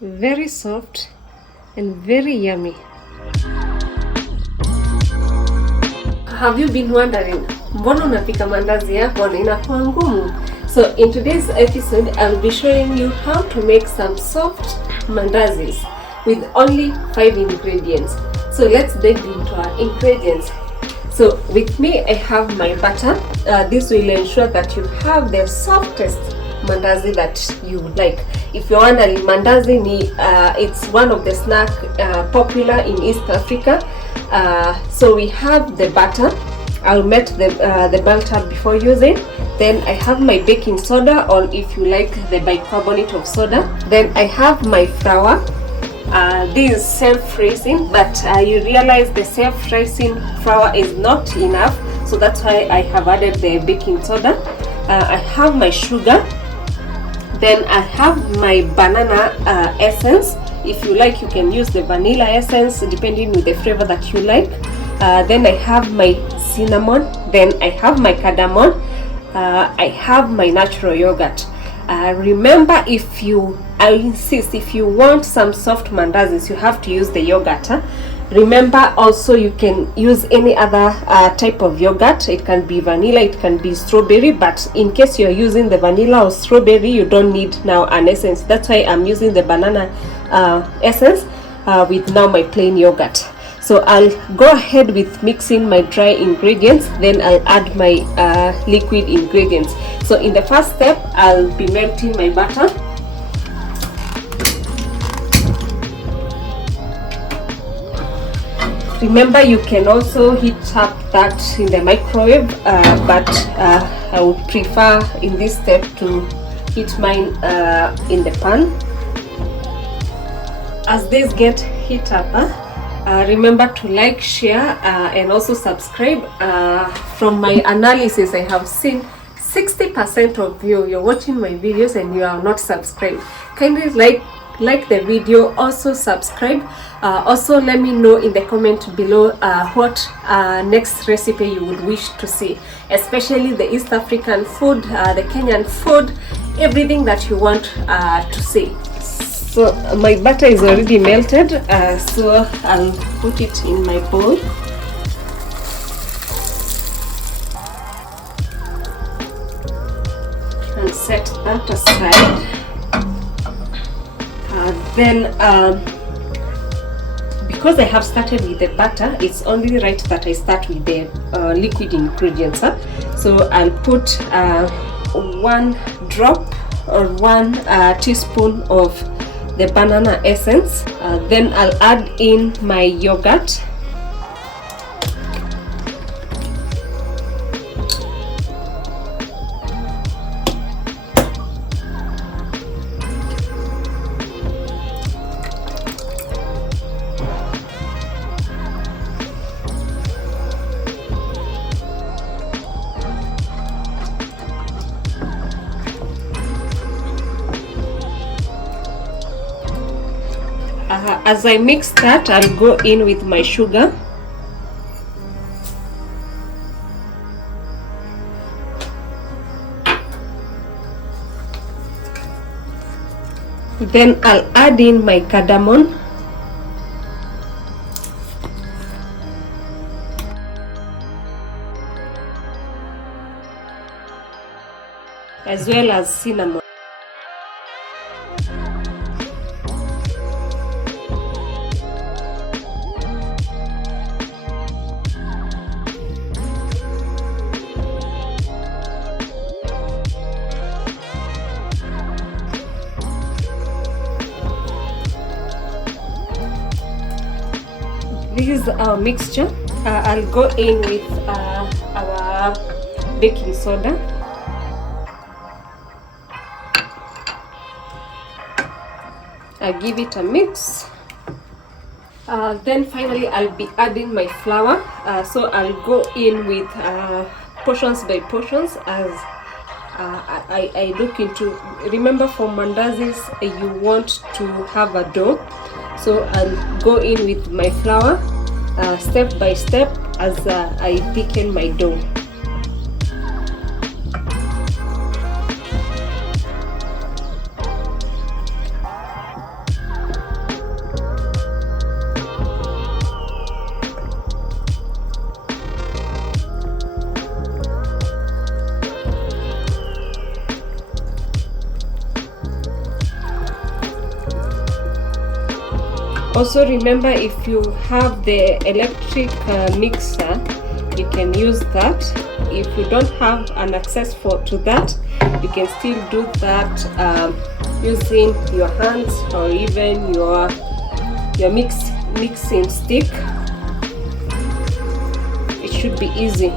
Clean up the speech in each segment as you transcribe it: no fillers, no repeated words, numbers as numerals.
very soft and very yummy. Have you been wondering, mbona unapika mandazi yako na inakuwa ngumu? So in today's episode, I'll be showing you how to make some soft mandazis with only 5 ingredients. So let's dive into our ingredients. So with me, I have my butter. This will ensure that you have the softest mandazi that you would like. If you're wondering, mandazi it's one of the snack popular in East Africa. So we have the butter. I'll melt the butter before using. Then I have my baking soda, or if you like, the bicarbonate of soda. Then I have my flour. This is self-raising, but you realize the self-raising flour is not enough, so that's why I have added the baking soda. I have my sugar. Then I have my banana essence. If you like, you can use the vanilla essence depending on the flavor that you like. Then I have my cinnamon. Then I have my cardamom. I have my natural yogurt. Remember, I insist, if you want some soft mandazis, you have to use the yogurt. Remember also, you can use any other type of yogurt. It can be vanilla, it can be strawberry, but in case you're using the vanilla or strawberry, you don't need now an essence. That's why I'm using the banana essence with now my plain yogurt. So I'll go ahead with mixing my dry ingredients, then I'll add my liquid ingredients. So in the first step, I'll be melting my butter. Remember, you can also heat up that in the microwave, but I would prefer in this step to heat mine in the pan. As these get heat up, remember to like, share, and also subscribe. From my analysis, I have seen 60% of you're watching my videos and you are not subscribed. Kindly like the video, also subscribe. Also let me know in the comment below what next recipe you would wish to see, especially the East African food, the Kenyan food, everything that you want to see. So my butter is already melted, so I'll put it in my bowl. And set that aside. Then because I have started with the butter, it's only right that I start with the liquid ingredients. So I'll put 1 drop or 1 teaspoon of the banana essence. Then I'll add in my yogurt. As I mix that, I'll go in with my sugar. Then I'll add in my cardamom. As well as cinnamon. This is our mixture. I'll go in with our baking soda. I give it a mix. Then finally I'll be adding my flour. So I'll go in with portions by portions as I look into. Remember, for mandazis you want to have a dough, so I'll go in with my flour step by step as I thicken my dough. Also remember, if you have the electric mixer, you can use that. If you don't have an access to that, you can still do that using your hands or even your mixing stick. It should be easy.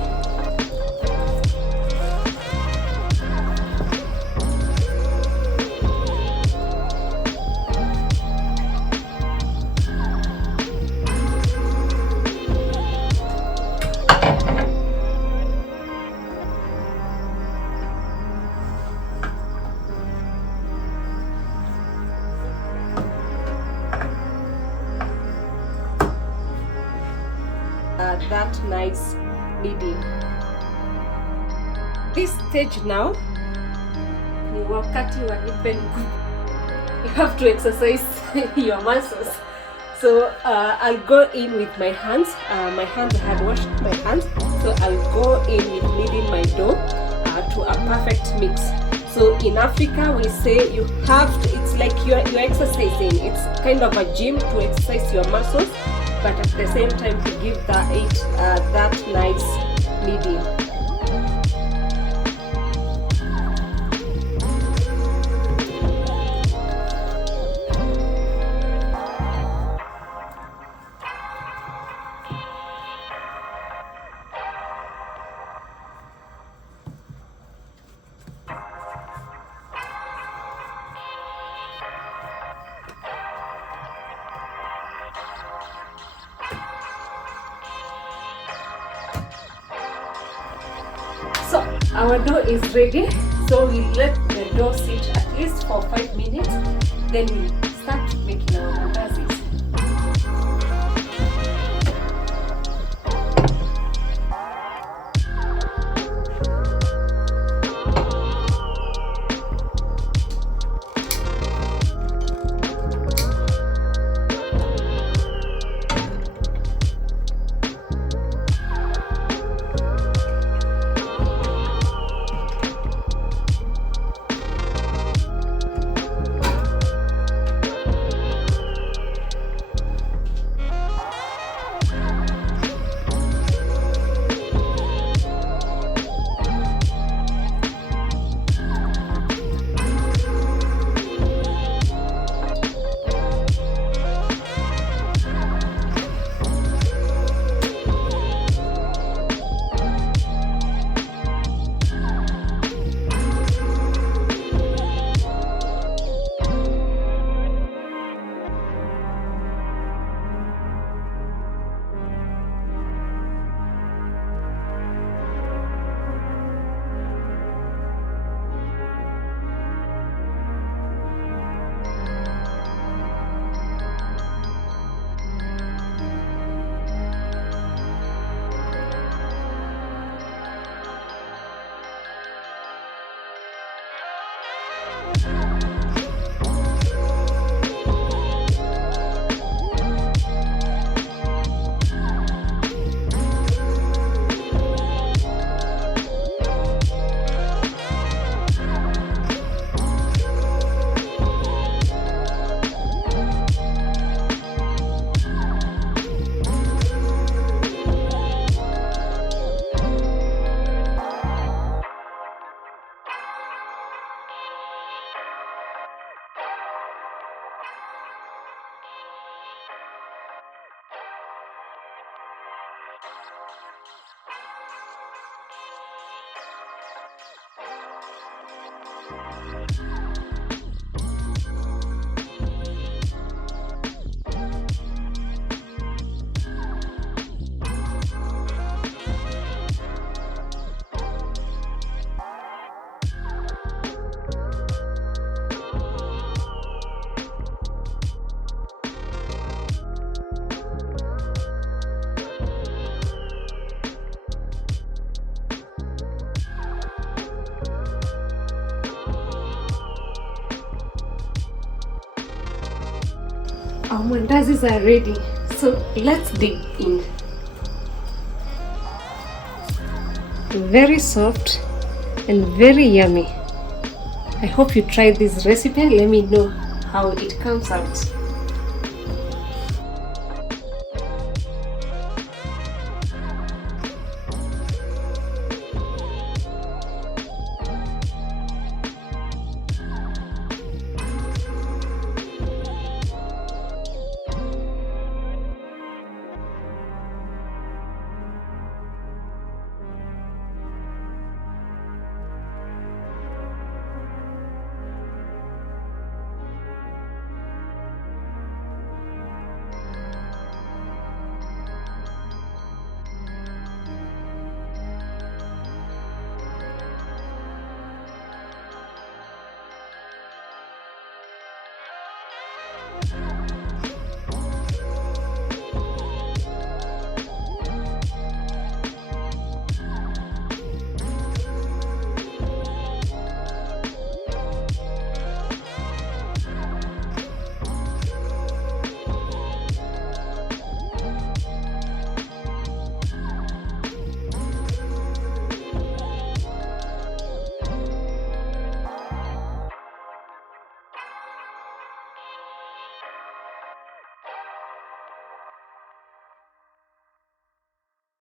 That nice kneading. This stage now, ni wakati wa nipe nguvu. You have to exercise your muscles. So I'll go in with my hands. My hands, I had washed my hands, so I'll go in with kneading my dough to a perfect mix. So in Africa, we say you have to, it's like you're exercising. It's kind of a gym to exercise your muscles, but at the same time to give that nice kneading. So our dough is ready. So we let the dough sit at least for 5 minutes. Then we start making our mandazis. Our mandazis are ready, so let's dig in. Very soft and very yummy. I hope you try this recipe. Let me know how it comes out.